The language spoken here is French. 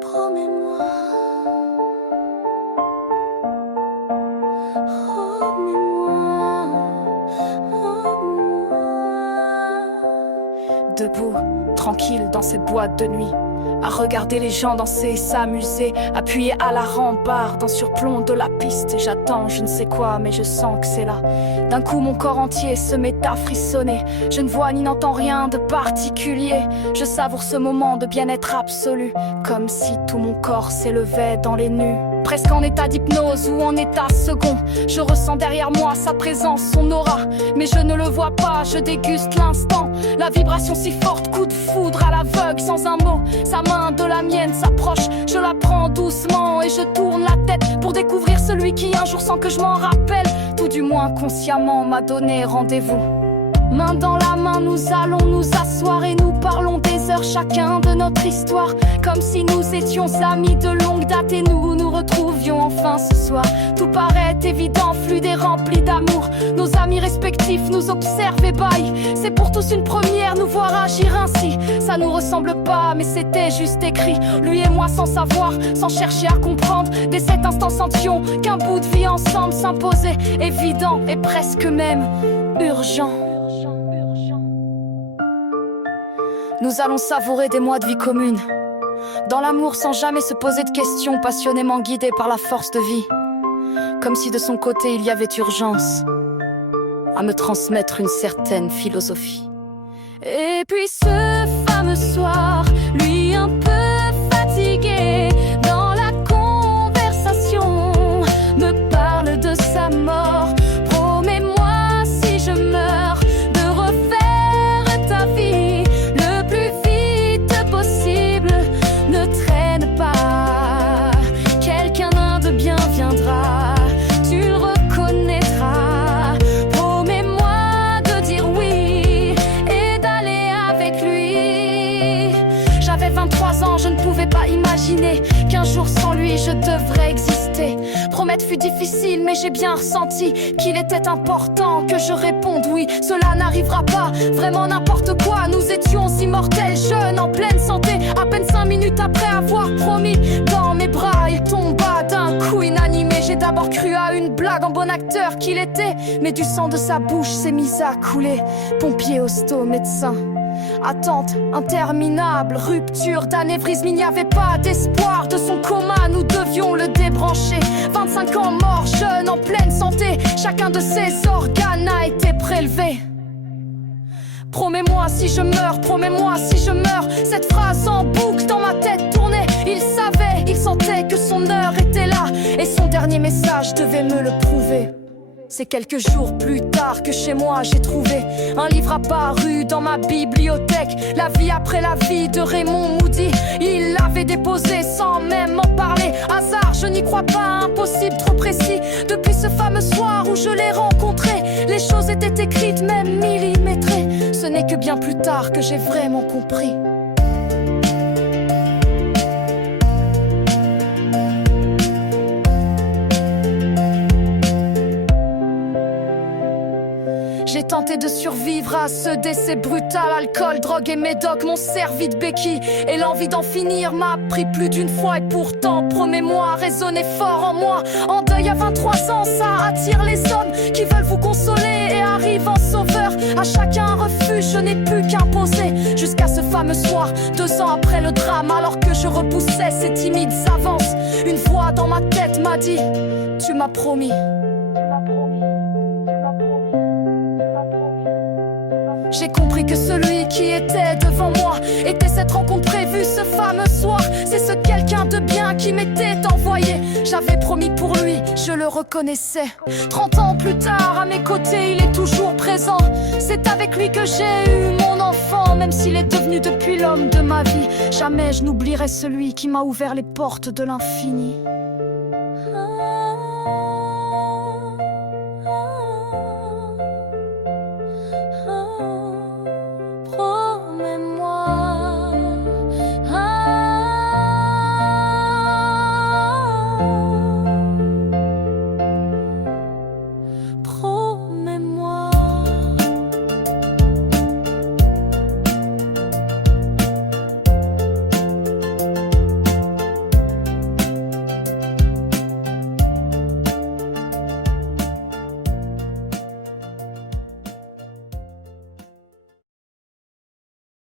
Promets-moi. Debout, tranquille dans cette boîte de nuit, à regarder les gens danser, s'amuser, appuyé à la rambarde, en surplomb de la piste. Et j'attends je ne sais quoi, mais je sens que c'est là. D'un coup mon corps entier se met à frissonner. Je ne vois ni n'entends rien de particulier. Je savoure ce moment de bien-être absolu, comme si tout mon corps s'élevait dans les nues. Presque en état d'hypnose ou en état second. Je ressens derrière moi sa présence, son aura. Mais je ne le vois pas, je déguste l'instant. La vibration si forte, coup de foudre à l'aveugle sans un mot. Sa main de la mienne s'approche, je la prends doucement et je tourne la tête pour découvrir celui qui un jour sans que je m'en rappelle, tout du moins consciemment m'a donné rendez-vous. Main dans la main, nous allons nous asseoir et nous parlons des heures chacun de notre histoire, comme si nous étions amis de longue date et nous nous retrouvions enfin ce soir. Tout paraît évident, fluide et rempli d'amour. Nos amis respectifs nous observent et baillent. C'est pour tous une première, nous voir agir ainsi. Ça nous ressemble pas, mais c'était juste écrit. Lui et moi sans savoir, sans chercher à comprendre. Dès cet instant sentions qu'un bout de vie ensemble s'imposait, évident et presque même urgent. Nous allons savourer des mois de vie commune, dans l'amour sans jamais se poser de questions, passionnément guidés par la force de vie. Comme si de son côté il y avait urgence à me transmettre une certaine philosophie. Et puis ce fameux soir, lui un peu fatigué, dans la conversation, me parle de sa mort. Promets-moi si je meurs de refaire ta vie le plus vite possible. Ne traîne pas, quelqu'un de bien viendra, tu le reconnaîtras. Promets-moi de dire oui et d'aller avec lui. J'avais 23 ans, je ne pouvais pas imaginer qu'un jour sans lui je devrais exister. Promettre fut difficile, mais j'ai bien ressenti qu'il était important que je réponde oui. Cela n'arrivera pas, vraiment n'importe quoi. Nous étions immortels, jeunes, en pleine santé. À peine 5 minutes après avoir promis, dans mes bras il tomba d'un coup inanimé. J'ai d'abord cru à une blague, en bon acteur qu'il était, mais du sang de sa bouche s'est mis à couler. Pompier, hosto, médecin, attente interminable, rupture d'anévrisme, il n'y avait pas d'espoir. De son coma, nous devions le débrancher. 25 ans mort, jeune, en pleine santé, chacun de ses organes a été prélevé. Promets-moi si je meurs, promets-moi si je meurs. Cette phrase en boucle dans ma tête tournait. Il savait, il sentait que son heure était là, et son dernier message devait me le prouver. C'est quelques jours plus tard que chez moi j'ai trouvé un livre apparu dans ma bibliothèque, La vie après la vie de Raymond Moody. Il l'avait déposé sans même m'en parler. Hasard, je n'y crois pas, impossible, trop précis. Depuis ce fameux soir où je l'ai rencontré, les choses étaient écrites, même millimétrées. Ce n'est que bien plus tard que j'ai vraiment compris. J'ai tenté de survivre à ce décès brutal. Alcool, drogue et médoc m'ont servi de béquille, et l'envie d'en finir m'a pris plus d'une fois. Et pourtant, promets-moi, résonnait fort en moi. En deuil à 23 ans, ça attire les hommes qui veulent vous consoler et arrivent en sauveur. À chacun un refuge, je n'ai pu qu'imposer. Jusqu'à ce fameux soir, 2 ans après le drame, alors que je repoussais ces timides avances, une voix dans ma tête m'a dit: tu m'as promis. J'ai compris que celui qui était devant moi était cette rencontre prévue ce fameux soir. C'est ce quelqu'un de bien qui m'était envoyé. J'avais promis pour lui, je le reconnaissais. 30 ans plus tard, à mes côtés, il est toujours présent. C'est avec lui que j'ai eu mon enfant. Même s'il est devenu depuis l'homme de ma vie, jamais je n'oublierai celui qui m'a ouvert les portes de l'infini.